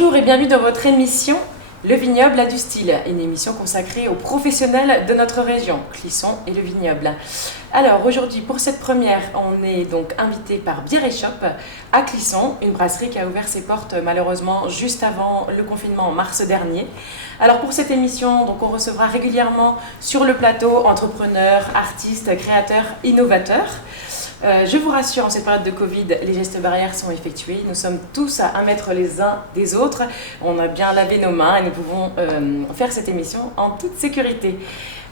Bonjour et bienvenue dans votre émission Le Vignoble a du style, une émission consacrée aux professionnels de notre région, Clisson et le Vignoble. Alors aujourd'hui, pour cette première, on est donc invité par Bière et Shop à Clisson, une brasserie qui a ouvert ses portes malheureusement juste avant le confinement en mars dernier. Alors pour cette émission, donc on recevra régulièrement sur le plateau entrepreneurs, artistes, créateurs, innovateurs. Je vous rassure, en cette période de Covid, les gestes barrières sont effectués. Nous sommes tous à 1 mètre les uns des autres. On a bien lavé nos mains et nous pouvons faire cette émission en toute sécurité.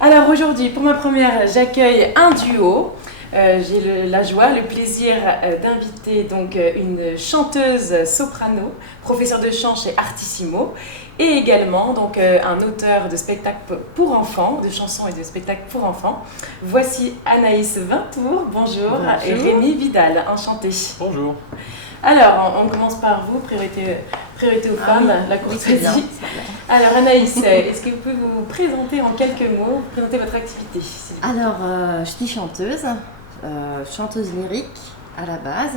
Alors aujourd'hui, pour ma première, j'accueille un duo. J'ai la joie, le plaisir d'inviter donc une chanteuse soprano, professeure de chant chez Artissimo, et également donc un auteur de spectacles pour enfants, de chansons et de spectacles pour enfants. Voici Anaïs Vintour, bonjour, et Rémi Vidal, enchanté. Bonjour. Alors, on commence par vous, priorité aux femmes, la courtoisie. Alors Anaïs, est-ce que vous pouvez vous présenter en quelques mots, présenter votre activité? Alors, je suis chanteuse lyrique à la base,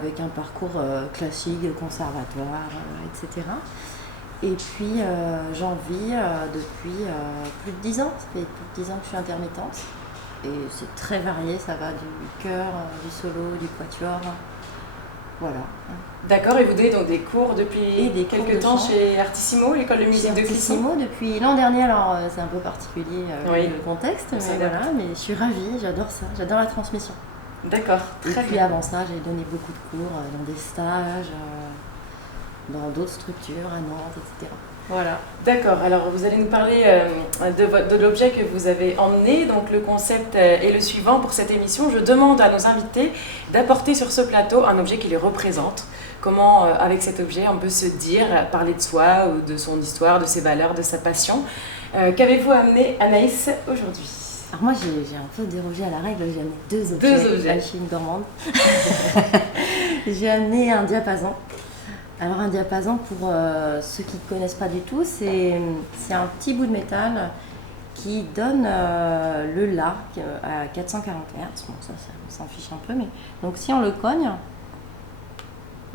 avec un parcours classique de conservatoire, etc. Et puis j'en vis depuis plus de 10 ans. Ça fait plus de 10 ans que je suis intermittente. Et c'est très varié, ça va du chœur, du solo, du quatuor. Voilà. D'accord, et vous donnez donc des cours depuis quelques temps chez Artissimo, l'école de musique de Clisson? Artissimo depuis l'an dernier, alors c'est un peu particulier le contexte, mais voilà, mais je suis ravie, j'adore ça, j'adore la transmission. D'accord, très bien. Et puis avant ça, j'ai donné beaucoup de cours dans des stages, dans d'autres structures, à Nantes, etc. Voilà. D'accord, alors vous allez nous parler de l'objet que vous avez emmené. Donc le concept est le suivant pour cette émission. Je demande à nos invités d'apporter sur ce plateau un objet qui les représente. Comment, avec cet objet, on peut se dire, parler de soi, ou de son histoire, de ses valeurs, de sa passion. Qu'avez-vous amené, Anaïs, aujourd'hui? Alors moi, j'ai un peu dérogé à la règle, j'ai amené deux objets. Je suis une gourmande. J'ai amené un diapason. Alors un diapason, pour ceux qui ne connaissent pas du tout, c'est un petit bout de métal qui donne le La à 440 Hz. Bon, ça s'en fiche un peu, mais donc si on le cogne,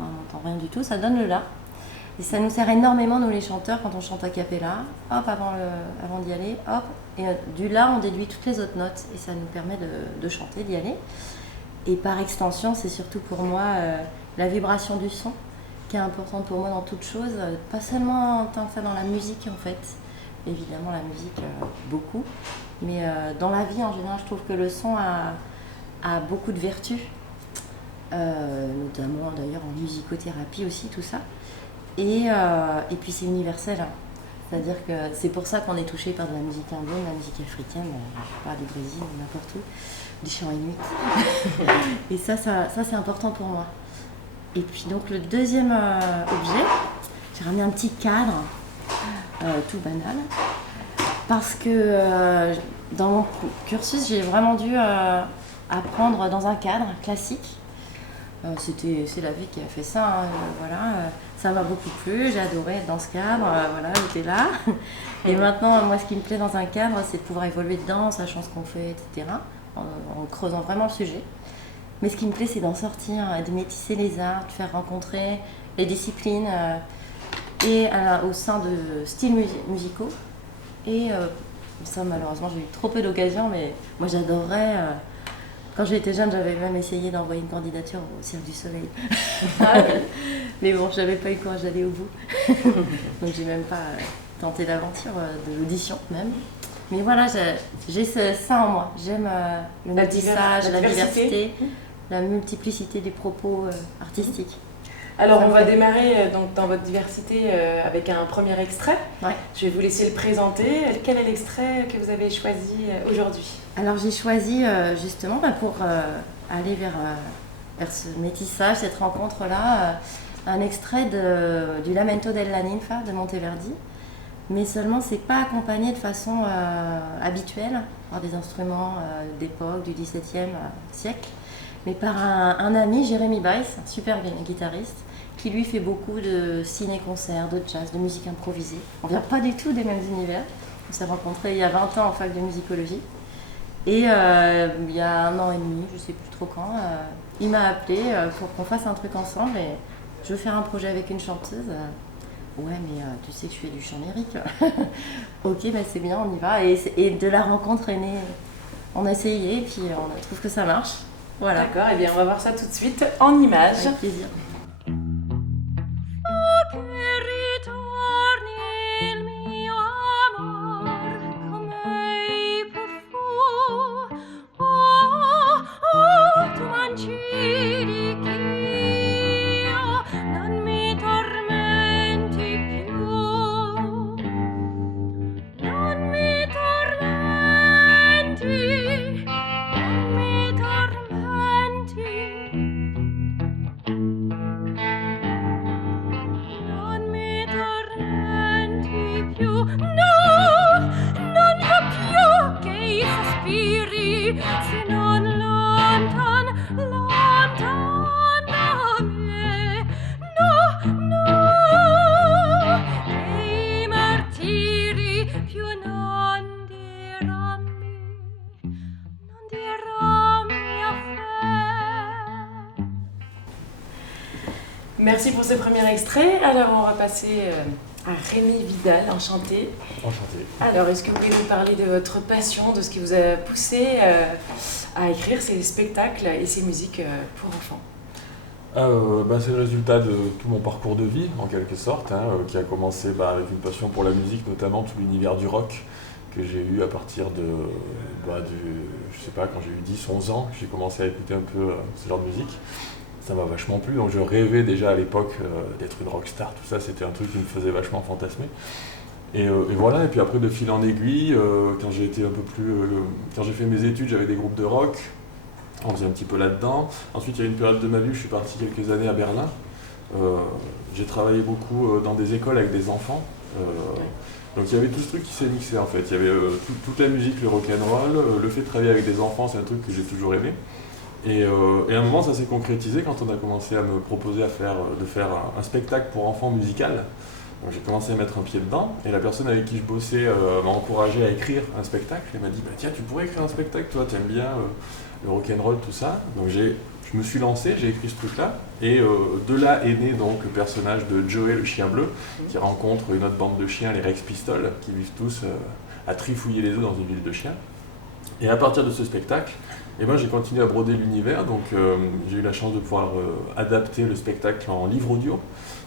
on n'entend rien du tout, ça donne le La. Et ça nous sert énormément, nous les chanteurs, quand on chante a cappella. Hop, avant d'y aller, hop, et du La, on déduit toutes les autres notes et ça nous permet de chanter, d'y aller. Et par extension, c'est surtout pour moi la vibration du son qui est importante pour moi dans toute chose, pas seulement tant que ça dans la musique en fait, évidemment la musique beaucoup, mais dans la vie en général, je trouve que le son a beaucoup de vertus, notamment d'ailleurs en musicothérapie aussi, tout ça, et puis c'est universel, hein. C'est-à-dire que c'est pour ça qu'on est touché par de la musique indienne, de la musique africaine, pas du Brésil, n'importe où, du chant inuit, et ça c'est important pour moi. Et puis donc le deuxième objet, j'ai ramené un petit cadre, tout banal, parce que dans mon cursus, j'ai vraiment dû apprendre dans un cadre classique. C'est la vie qui a fait ça, hein, voilà. Ça m'a beaucoup plu, j'ai adoré être dans ce cadre, voilà, j'étais là. Et maintenant, moi, ce qui me plaît dans un cadre, c'est de pouvoir évoluer dedans, sachant ce qu'on fait, etc., en creusant vraiment le sujet. Mais ce qui me plaît, c'est d'en sortir, de métisser les arts, de faire rencontrer les disciplines et au sein de styles musicaux. Et ça, malheureusement, j'ai eu trop peu d'occasions, mais moi, j'adorerais. Quand j'étais jeune, j'avais même essayé d'envoyer une candidature au Cirque du Soleil. Ah oui. Mais bon, j'avais pas eu le courage d'aller au bout. Donc, j'ai même pas tenté l'aventure de l'audition, même. Mais voilà, j'ai ça en moi. J'aime le métissage, la diversité. La multiplicité des propos artistiques. Alors on va démarrer donc, dans votre diversité avec un premier extrait. Ouais. Je vais vous laisser le présenter. Quel est l'extrait que vous avez choisi aujourd'hui? Alors j'ai choisi justement pour aller vers ce métissage, cette rencontre-là, un extrait du Lamento della Ninfa de Monteverdi. Mais seulement c'est pas accompagné de façon habituelle par des instruments d'époque du XVIIe siècle, mais par un ami, Jérémy Weiss, un super guitariste, qui lui fait beaucoup de ciné-concerts, de jazz, de musique improvisée. On vient pas du tout des mêmes univers. On s'est rencontrés il y a 20 ans en fac de musicologie. Et il y a 1 an et demi, je sais plus trop quand, il m'a appelé pour qu'on fasse un truc ensemble. Et je veux faire un projet avec une chanteuse. Ouais, mais tu sais que je fais du chant lyrique. Ok, bah c'est bien, on y va. Et de la rencontre est née. On a essayé et puis on trouve que ça marche. Voilà. D'accord, et bien on va voir ça tout de suite en images. Avec plaisir. Merci pour ce premier extrait. Alors on va passer à Rémi Vidal, enchanté. Enchanté. Alors est-ce que vous pouvez nous parler de votre passion, de ce qui vous a poussé à écrire ces spectacles et ces musiques pour enfants? C'est le résultat de tout mon parcours de vie, en quelque sorte, qui a commencé avec une passion pour la musique, notamment tout l'univers du rock, que j'ai eu à partir je sais pas, quand j'ai eu 10-11 ans, j'ai commencé à écouter un peu ce genre de musique. Ça m'a vachement plu, donc je rêvais déjà à l'époque d'être une rockstar, tout ça, c'était un truc qui me faisait vachement fantasmer. Et voilà, et puis après de fil en aiguille, quand j'ai été quand j'ai fait mes études, j'avais des groupes de rock, on faisait un petit peu là-dedans. Ensuite, il y a eu une période de ma vie où je suis parti quelques années à Berlin. J'ai travaillé beaucoup dans des écoles avec des enfants. Donc il y avait tout ce truc qui s'est mixé en fait. Il y avait toute la musique, le rock'n'roll, le fait de travailler avec des enfants, c'est un truc que j'ai toujours aimé. Et à un moment, ça s'est concrétisé quand on a commencé à me proposer de faire un spectacle pour enfants musical. Donc j'ai commencé à mettre un pied dedans, et la personne avec qui je bossais m'a encouragé à écrire un spectacle. Elle m'a dit tiens, tu pourrais écrire un spectacle, toi t'aimes bien le rock'n'roll, tout ça. Donc je me suis lancé, j'ai écrit ce truc-là, et de là est né donc le personnage de Joey, le chien bleu, qui rencontre une autre bande de chiens, les Rex Pistols, qui vivent tous à trifouiller les œufs dans une ville de chiens. Et à partir de ce spectacle, j'ai continué à broder l'univers, donc j'ai eu la chance de pouvoir adapter le spectacle en livre audio.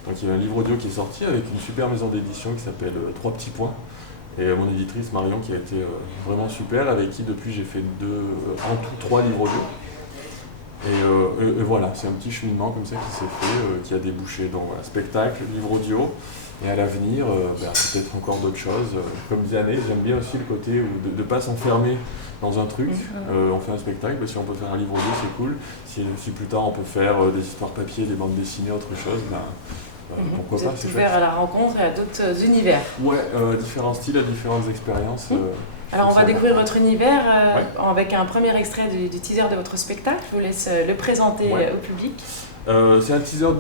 Donc il y a un livre audio qui est sorti avec une super maison d'édition qui s'appelle Trois petits points. Et mon éditrice Marion qui a été vraiment super, avec qui depuis j'ai fait en tout 3 livres audio. Et voilà, c'est un petit cheminement comme ça qui s'est fait, qui a débouché dans spectacle, livre audio. Et à l'avenir, peut-être encore d'autres choses. Comme disait Anne, j'aime bien aussi le côté de ne pas s'enfermer dans un truc. On fait un spectacle, si on peut faire un livre audio, c'est cool. Si plus tard on peut faire des histoires papier, des bandes dessinées, autre chose, pourquoi Vous pas, êtes c'est ouvert chouette. à la rencontre et à d'autres univers. Ouais, différents styles, à différentes expériences. Alors on va découvrir votre univers Ouais. avec un premier extrait du teaser de votre spectacle. Je vous laisse le présenter Ouais. au public. C'est un teaser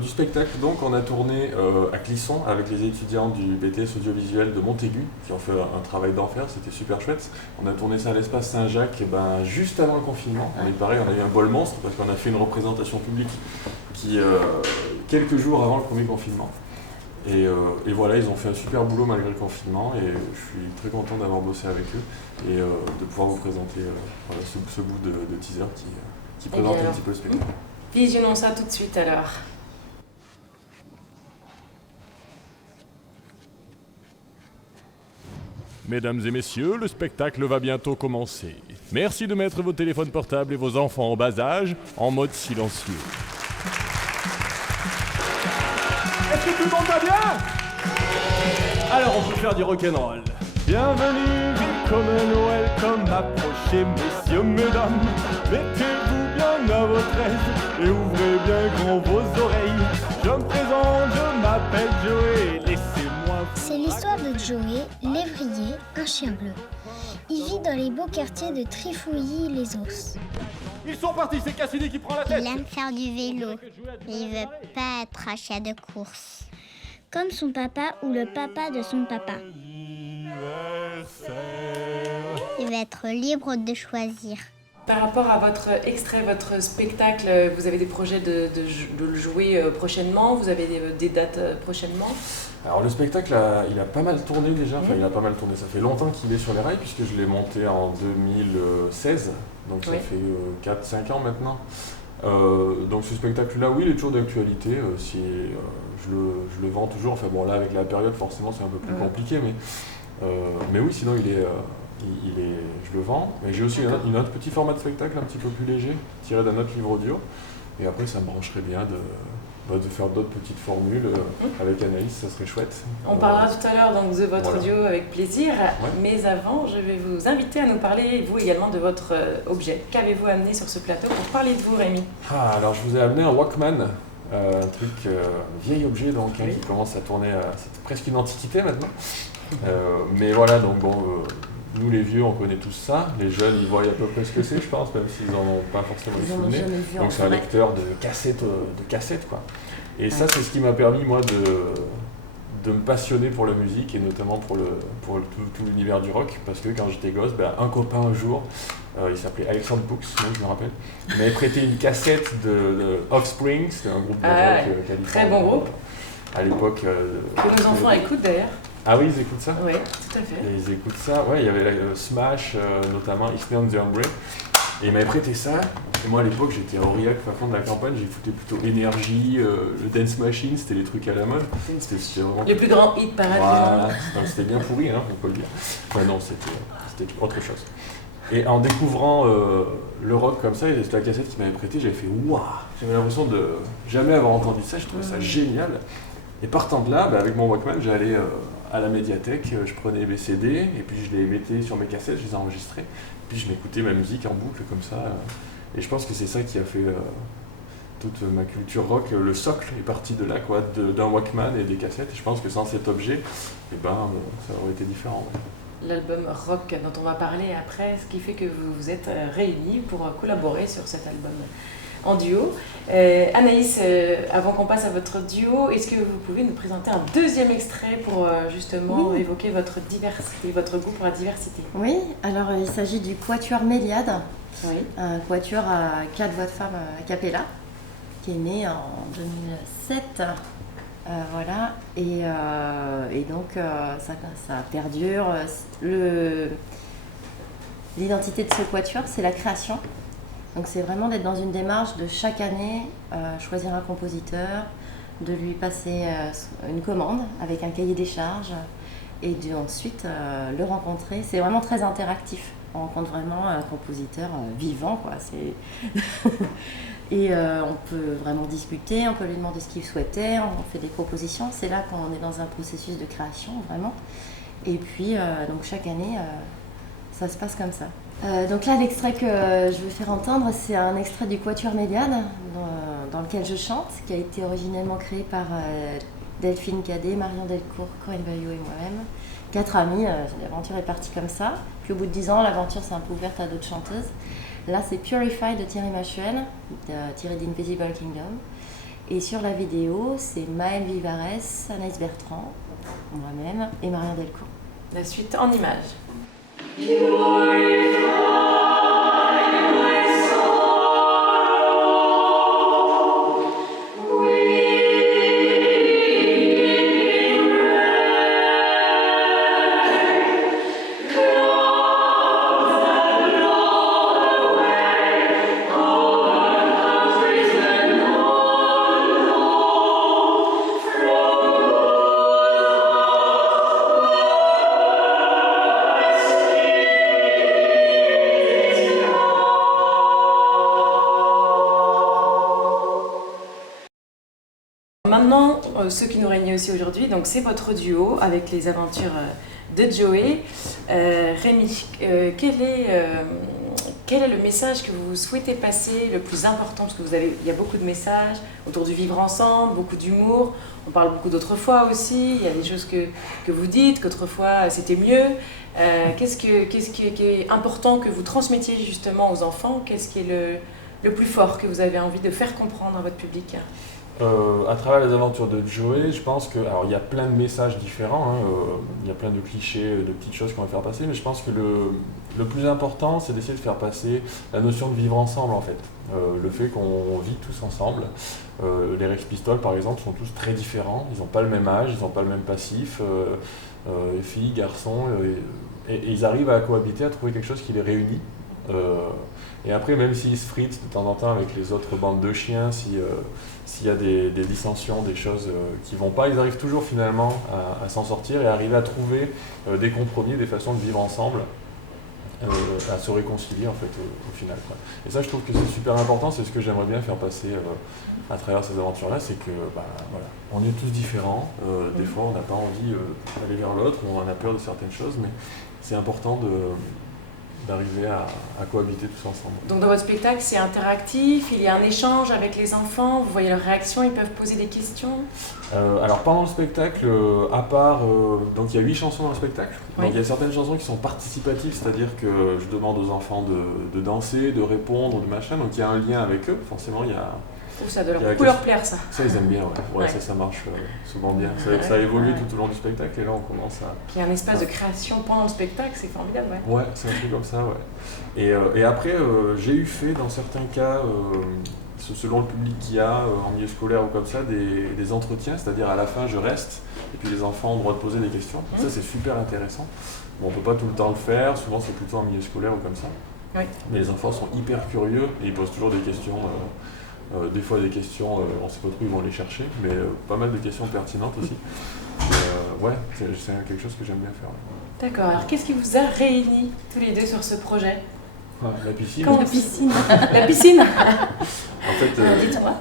du spectacle, donc on a tourné à Clisson avec les étudiants du BTS audiovisuel de Montaigu qui ont fait un travail d'enfer, c'était super chouette. On a tourné ça à l'espace Saint-Jacques juste avant le confinement. On a eu un bol monstre parce qu'on a fait une représentation publique quelques jours avant le premier confinement. Et voilà, ils ont fait un super boulot malgré le confinement, et je suis très content d'avoir bossé avec eux et de pouvoir vous présenter ce bout de teaser qui présente un petit peu le spectacle. Visionnons ça tout de suite alors. Mesdames et messieurs, le spectacle va bientôt commencer. Merci de mettre vos téléphones portables et vos enfants en bas âge en mode silencieux. Est-ce que tout le monde va bien? Alors on peut faire du rock'n'roll. Bienvenue, welcome, welcome, approchez messieurs, mesdames. Mettez-vous bien à votre aise et ouvrez bien grand vos oreilles. Je me présente, je m'appelle Joey, laissez-moi vous... C'est l'histoire de Joey, l'évrier, un chien bleu. Il vit dans les beaux quartiers de Trifouilly-les-Os. Ils sont partis, c'est Cassidy qui prend la tête. Il aime faire du vélo, mais il veut pas être un chien de course. Comme son papa ou le papa de son papa. Il veut être libre de choisir. Par rapport à votre extrait, votre spectacle, vous avez des projets de le jouer prochainement? Vous avez des dates prochainement? Alors le spectacle, il a pas mal tourné déjà, enfin il a pas mal tourné, ça fait longtemps qu'il est sur les rails puisque je l'ai monté en 2016, donc ça fait 4-5 ans maintenant. Donc ce spectacle-là, oui, il est toujours d'actualité, je le vends toujours, enfin bon là avec la période forcément c'est un peu plus compliqué, mais oui sinon je le vends. Et j'ai aussi un autre petit format de spectacle un petit peu plus léger, tiré d'un autre livre audio, et après ça me brancherait bien de faire d'autres petites formules avec Anaïs, ça serait chouette. On parlera tout à l'heure donc de votre duo avec plaisir, mais avant je vais vous inviter à nous parler, vous également, de votre objet. Qu'avez-vous amené sur ce plateau pour parler de vous, Rémi? Alors je vous ai amené un Walkman, un truc vieil objet donc, qui commence à tourner, c'est presque une antiquité maintenant. Mais voilà, donc bon, nous les vieux on connaît tous ça, les jeunes ils voient à peu près ce que c'est je pense, même s'ils n'en ont pas forcément les souvenir. Donc c'est un lecteur de cassettes quoi. Et ça c'est ce qui m'a permis moi de me passionner pour la musique et notamment pour tout l'univers du rock, parce que quand j'étais gosse, un copain un jour, il s'appelait Alexandre Poux, je me rappelle, il m'avait prêté une cassette de Offspring, c'était un groupe de rock californien. Très bon groupe. À l'époque. Que nos enfants écoutent d'ailleurs. Ah oui, ils écoutent ça? Oui, tout à fait. Et ils écoutent ça, il y avait Smash, notamment Ixnay on the Umbre. Et il m'avait prêté ça. Et moi à l'époque, j'étais à Aurillac, à fond de la campagne, j'écoutais plutôt Énergie, le Dance Machine, c'était les trucs à la mode. C'était vraiment... Les plus grands hits parades. Voilà, c'était bien pourri, on peut le dire. Enfin non, c'était autre chose. Et en découvrant le rock comme ça, et la cassette qu'il m'avait prêtée, j'avais fait waouh! J'avais l'impression de jamais avoir entendu ça, je trouvais ça génial. Et partant de là, avec mon Walkman, j'allais à la médiathèque, je prenais mes CD et puis je les mettais sur mes cassettes, je les enregistrais, puis je m'écoutais ma musique en boucle comme ça. Et je pense que c'est ça qui a fait toute ma culture rock. Le socle est parti de là, quoi, d'un Walkman et des cassettes. Et je pense que sans cet objet, ça aurait été différent. L'album rock dont on va parler après, ce qui fait que vous vous êtes réunis pour collaborer sur cet album en duo. Anaïs, avant qu'on passe à votre duo, est-ce que vous pouvez nous présenter un deuxième extrait pour justement évoquer votre diversité, votre goût pour la diversité? Oui, alors il s'agit du Quatuor Méliade, un quatuor à 4 voix de femmes a cappella, qui est né en 2007. Voilà, et donc ça perdure. L'identité de ce quatuor, c'est la création. Donc c'est vraiment d'être dans une démarche de chaque année choisir un compositeur, de lui passer une commande avec un cahier des charges et ensuite le rencontrer. C'est vraiment très interactif. On rencontre vraiment un compositeur vivant, quoi. Et on peut vraiment discuter, on peut lui demander ce qu'il souhaitait, on fait des propositions. C'est là qu'on est dans un processus de création, vraiment. Et puis, donc chaque année, ça se passe comme ça. Donc là, l'extrait que je vais faire entendre, c'est un extrait du Quatuor Méliade, dans lequel je chante, qui a été originellement créé par Delphine Cadet, Marion Delcourt, Corinne Bayot et moi-même. 4 amis, l'aventure est partie comme ça. Puis au bout de 10 ans, l'aventure s'est un peu ouverte à d'autres chanteuses. Là, c'est Purify de Thierry Machuel, tiré d'Invisible Kingdom. Et sur la vidéo, c'est Maëlle Vivares, Anaïs Bertrand, moi-même et Marion Delcourt. La suite en images. Maintenant, ce qui nous réunit aussi aujourd'hui, donc c'est votre duo avec les aventures de Joey. Rémi, quel est le message que vous souhaitez passer, le plus important? Parce que il y a beaucoup de messages autour du vivre ensemble, beaucoup d'humour. On parle beaucoup d'autrefois aussi. Il y a des choses que vous dites, qu'autrefois c'était mieux. Qu'est-ce qui est important que vous transmettiez justement aux enfants? Qu'est-ce qui est le plus fort que vous avez envie de faire comprendre à votre public? À travers les aventures de Joey, je pense que, alors il y a plein de messages différents, hein, il y a plein de clichés, de petites choses qu'on va faire passer, mais je pense que le plus important, c'est d'essayer de faire passer la notion de vivre ensemble en fait. Le fait qu'on vit tous ensemble. Les Rex Pistols par exemple sont tous très différents, ils n'ont pas le même âge, ils n'ont pas le même passif, filles, garçons, et ils arrivent à cohabiter, à trouver quelque chose qui les réunit. Et après, même s'ils se fritent de temps en temps avec les autres bandes de chiens, s'il y a des dissensions, des choses qui vont pas, ils arrivent toujours finalement à s'en sortir et à arriver à trouver des compromis, des façons de vivre ensemble, à se réconcilier en fait au final, quoi. Et ça, je trouve que c'est super important, c'est ce que j'aimerais bien faire passer à travers ces aventures-là, c'est que voilà, on est tous différents, des fois on n'a pas envie d'aller vers l'autre, on en a peur de certaines choses, mais c'est important d'arriver à cohabiter tous ensemble. Donc dans votre spectacle, c'est interactif, il y a un échange avec les enfants, vous voyez leurs réactions, ils peuvent poser des questions. Alors pendant le spectacle, à part, donc il y a 8 chansons dans le spectacle, Oui. donc il y a certaines chansons qui sont participatives, c'est-à-dire que je demande aux enfants de danser, de répondre, de machin, donc il y a un lien avec eux, forcément il y a... Ouh, ça doit Il y a beaucoup leur plaire ça. Ça ils aiment bien, ouais. Ouais. Ça marche souvent bien, ça a évolué tout au long du spectacle et là on commence à... Puis il y a un espace de création pendant le spectacle, c'est formidable, ouais. Ouais, c'est un truc comme ça, ouais. Et après, j'ai eu fait dans certains cas, selon le public qu'il y a en milieu scolaire ou comme ça, des entretiens, c'est-à-dire à la fin je reste et puis les enfants ont le droit de poser des questions. Ça c'est super intéressant. Bon, on peut pas tout le temps le faire, souvent c'est plutôt en milieu scolaire ou comme ça. Oui. Mais les enfants sont hyper curieux et ils posent toujours des questions. Des fois des questions, on sait pas trop où ils vont les chercher, mais pas mal de questions pertinentes aussi. Ouais, c'est quelque chose que j'aime bien faire. Ouais. D'accord, alors qu'est-ce qui vous a réunis tous les deux sur ce projet? La piscine. Comment- La piscine. La piscine. En fait, Dites-moi.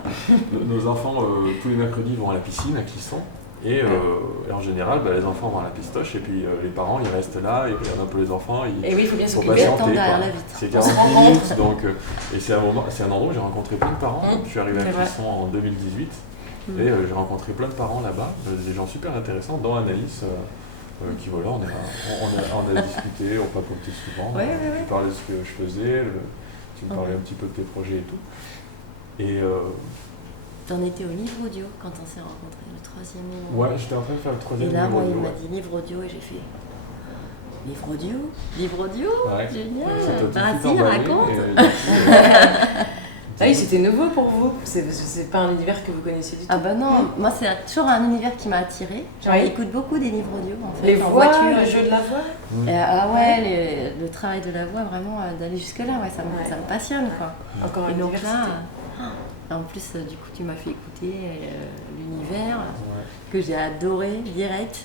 nos enfants, tous les mercredis, vont à la piscine à Clisson. Et en général, les enfants vont à la pistoche et puis les parents ils restent là et regardent un peu les enfants. Et oui, il faut bien faut s'occuper. Attends patienter, derrière quoi. la vitre. C'est On se 40 rend minutes, donc, et c'est un endroit où j'ai rencontré plein de parents. Je suis arrivé à c'est vrai. Clisson en 2018 et j'ai rencontré plein de parents là-bas, des gens super intéressants, dont Anaïs, qui voilà, on a discuté, on papotait souvent, tu parlais de ce que je faisais, tu me parlais un petit peu de tes projets et tout. Et T'en étais au livre audio quand on s'est rencontrés, le 3e livre. ouais, j'étais en train de faire le 3e Et là, livre moi, il audio, m'a ouais. dit livre audio et j'ai fait livre audio. Ouais. Génial. Ça t'a tout de suite Vas-y, emballé, raconte. et du coup, Ah oui, c'était nouveau pour vous. C'est pas un univers que vous connaissiez du tout. Ah bah non, moi c'est toujours un univers qui m'a attirée. Oui. J'écoute beaucoup des livres audio en fait, Les en voix, voiture. le jeu de la voix. Ah ouais, le travail de la voix, vraiment d'aller jusque là, ouais, Ouais. ça me passionne quoi. Encore Et une donc diversité. là, en plus du coup tu m'as fait écouter l'univers ouais. que j'ai adoré direct.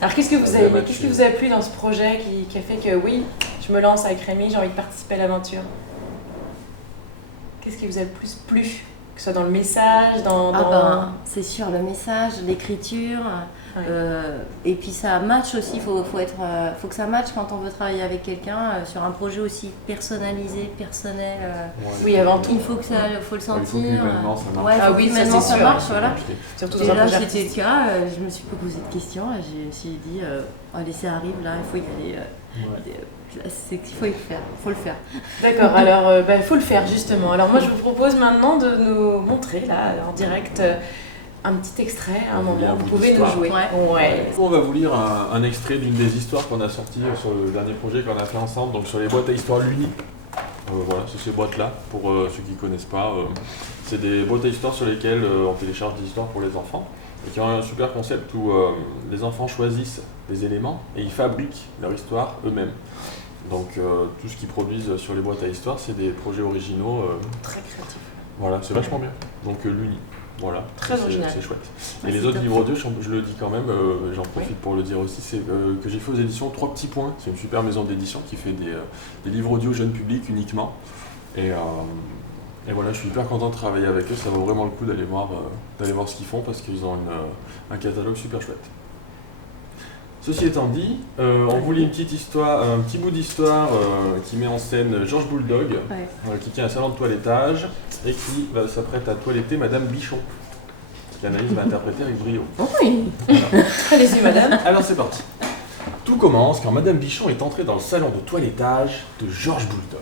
Alors qu'est-ce que vous Ça avez, a matché. qu'est-ce qui vous a plu dans ce projet qui a fait que oui, je me lance avec Rémi, j'ai envie de participer à l'aventure? Qu'est-ce qui vous a le plus plu? Que ce soit dans le message, dans... C'est sûr, le message, l'écriture, Ouais. et puis ça match aussi, faut que ça matche quand on veut travailler avec quelqu'un sur un projet aussi personnalisé, personnel. Oui, avant tout. Il faut que faut le il sentir. faut qu'humainement, ça marche. Ouais, Ah faut oui, ça, qu'humainement, c'est ça sûr. marche, voilà. Surtout Et dans un là, projet c'était artistique. le cas, je me suis pas posé de questions, je me suis dit, allez, ça arrive là, il faut y aller. Il faut y faire, faut le faire. D'accord, alors il faut le faire justement. Alors moi je vous propose maintenant de nous montrer là en direct un petit extrait, un Il y a moment, un vous bout pouvez nous d'histoire. jouer. Ouais. On va vous lire un extrait d'une des histoires qu'on a sorties sur le dernier projet qu'on a fait ensemble, donc sur les boîtes à histoire Luni. Voilà, c'est ces boîtes-là, pour ceux qui ne connaissent pas. C'est des boîtes à histoire sur lesquelles on télécharge des histoires pour les enfants, et qui ont un super concept où les enfants choisissent des éléments et ils fabriquent leur histoire eux-mêmes. Donc tout ce qu'ils produisent sur les boîtes à histoire, c'est des projets originaux. Très créatif. Voilà, c'est vachement bien. Donc Luni, voilà. Très C'est- original. C'est chouette. Ouais, Et les c'est autres top. livres audio, je le dis quand même, j'en profite pour le dire aussi, c'est que j'ai fait aux éditions 3 petits points. C'est une super maison d'édition qui fait des livres audio jeune public uniquement. Et voilà, je suis hyper content de travailler avec eux. Ça vaut vraiment le coup d'aller voir ce qu'ils font parce qu'ils ont un catalogue super chouette. Ceci étant dit, on vous lit une petite histoire, un petit bout d'histoire qui met en scène Georges Bulldog, Ouais. qui tient un salon de toilettage et qui s'apprête à toiletter Madame Bichon, qu'Anaïs va interpréter avec brio. Oui. Allez-y madame. Alors c'est parti. Tout commence quand Madame Bichon est entrée dans le salon de toilettage de Georges Bulldog.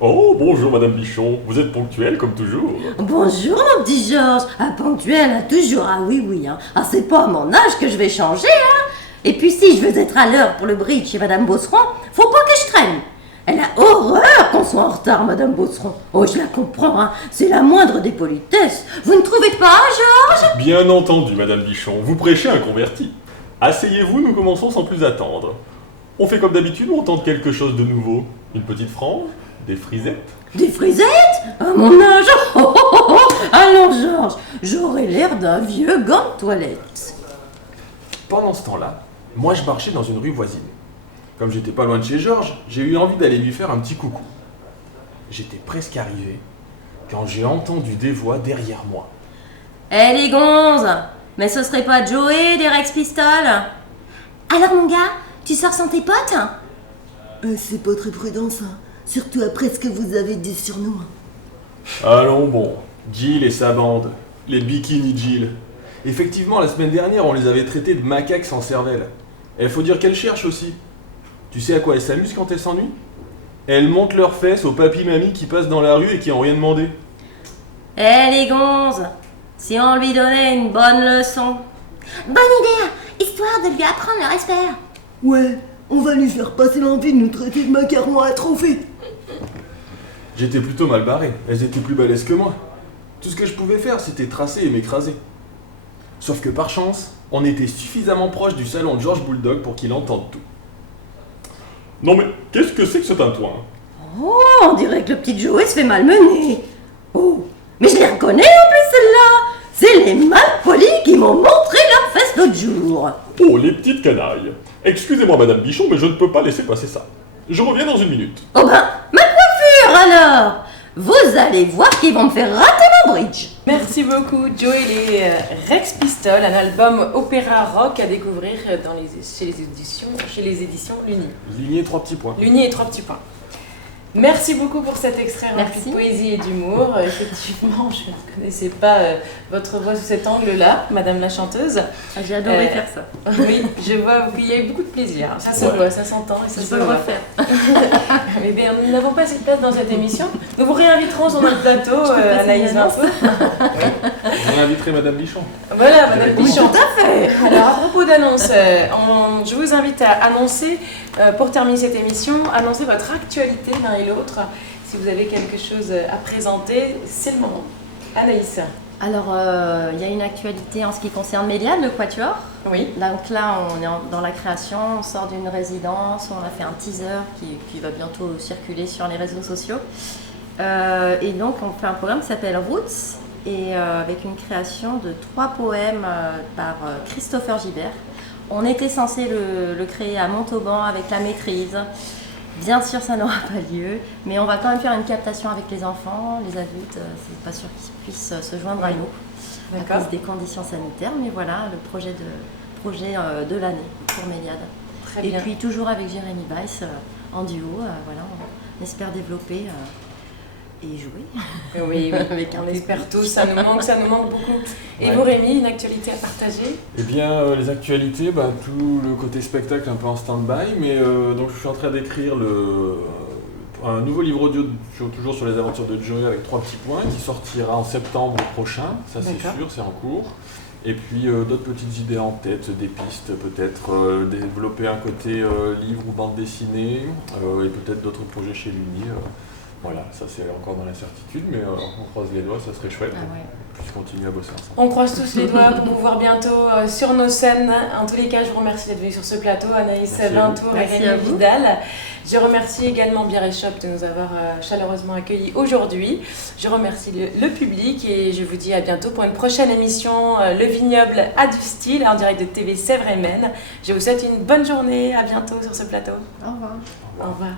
Oh, bonjour Madame Bichon, vous êtes ponctuelle comme toujours. Bonjour mon petit Georges. Ah, ponctuel, toujours. Ah oui, hein. Ah, c'est pas à mon âge que je vais changer, hein. Et puis si je veux être à l'heure pour le bridge chez Madame Beauceron, faut pas que je traîne. Elle a horreur qu'on soit en retard, Madame Beauceron. Oh, je la comprends, hein. C'est la moindre des politesses. Vous ne trouvez pas, Georges? Bien entendu Madame Bichon, vous prêchez un converti. Asseyez-vous, nous commençons sans plus attendre. On fait comme d'habitude ou on tente quelque chose de nouveau? Une petite frange? Des frisettes? Des frisettes? À mon âge? Alors, Georges, j'aurais l'air d'un vieux gant de toilette. Pendant ce temps-là, moi je marchais dans une rue voisine. Comme j'étais pas loin de chez Georges, j'ai eu envie d'aller lui faire un petit coucou. J'étais presque arrivé quand j'ai entendu des voix derrière moi. Eh les gonzes, mais ce serait pas Joey des Rex Pistols? Alors mon gars, tu sors sans tes potes? C'est pas très prudent ça, surtout après ce que vous avez dit sur nous. Allons bon, Jill et sa bande, les Bikini Jill. Effectivement, la semaine dernière, on les avait traités de macaques sans cervelle. Et faut dire qu'elles cherchent aussi. Tu sais à quoi elles s'amusent quand elles s'ennuient? Elles montent leurs fesses aux papy-mamies qui passent dans la rue et qui n'ont rien demandé. Eh les gonzes, si on lui donnait une bonne leçon. Bonne idée, histoire de lui apprendre le respect. Ouais, on va lui faire passer l'envie de nous traiter de macarons à trophée. J'étais plutôt mal barré, elles étaient plus balèzes que moi. Tout ce que je pouvais faire, c'était tracer et m'écraser. Sauf que par chance, on était suffisamment proche du salon de George Bulldog pour qu'il entende tout. Non mais, qu'est-ce que c'est que ce tintouin? Oh, on dirait que le petit Joey se fait malmener. Oh, mais je les reconnais en plus celle-là. C'est les malpolis qui m'ont montré leurs fesses l'autre jour. Oh, les petites canailles. Excusez-moi Madame Bichon, mais je ne peux pas laisser passer ça. Je reviens dans une minute. Oh ben, ma coiffure alors. Vous allez voir qu'ils vont me faire rater mon bridge. Merci beaucoup, Joey et les Rex Pistols, un album opéra rock à découvrir chez les éditions Luni. Lignée 3 petits points. Luni et 3 petits points. Merci beaucoup pour cet extrait rempli Merci. de poésie et d'humour. Effectivement, je ne connaissais pas votre voix sous cet angle-là, Madame la chanteuse. J'ai adoré faire ça. Oui, je vois qu'il y a eu beaucoup de plaisir. Ça se voit, ça s'entend et ça Je se peux le voit. refaire. Eh bien, nous n'avons pas assez de place dans cette émission. Nous vous réinviterons sur notre plateau, Anaïs Vinto. Je réinviterai Madame Bichon. Voilà, Madame Oui, Bichon. tout à fait. Alors, à propos d'annonces, je vous invite à annoncer, pour terminer cette émission, annoncer votre actualité l'un et l'autre. Si vous avez quelque chose à présenter, c'est le moment. Anaïs. Alors, il y a une actualité en ce qui concerne Méliade, le Quatuor. Oui. Donc là, on est dans la création, on sort d'une résidence, on a fait un teaser qui va bientôt circuler sur les réseaux sociaux. Et donc, on fait un programme qui s'appelle Roots, et avec une création de 3 poèmes par Christopher Gibert. On était censé le créer à Montauban avec la maîtrise. Bien sûr, ça n'aura pas lieu, mais on va quand même faire une captation avec les enfants, les adultes. C'est pas sûr qu'ils puissent se joindre à nous à D'accord. cause des conditions sanitaires, mais voilà le projet de l'année pour Méliade. Très Et bien. puis toujours avec Jérémy Weiss en duo, voilà, on espère développer et jouer. Oui, Avec un on espère public. tous, ça nous manque beaucoup. Et Ouais. vous, Rémi, une actualité à partager? Eh bien, les actualités, tout le côté spectacle un peu en stand-by, mais donc je suis en train d'écrire un nouveau livre audio toujours sur les aventures de Joey avec 3 petits points qui sortira en septembre prochain, ça c'est D'accord. sûr, c'est en cours. Et puis d'autres petites idées en tête, des pistes peut-être, développer un côté livre ou bande dessinée, et peut-être d'autres projets chez Luni. Voilà, ça c'est encore dans l'incertitude, mais on croise les doigts, ça serait chouette Ah ouais. qu'on puisse continuer à bosser ensemble. On croise tous les doigts pour vous voir bientôt sur nos scènes. En tous les cas, je vous remercie d'être venu sur ce plateau, Anaïs Merci à vous. Vintour et Merci à Rémi vous. Vidal. Je remercie également Bière et Shop de nous avoir chaleureusement accueillis aujourd'hui. Je remercie le public et je vous dis à bientôt pour une prochaine émission Le Vignoble a du style en direct de TV Sèvres et Maine. Je vous souhaite une bonne journée, à bientôt sur ce plateau. Au revoir. Au revoir.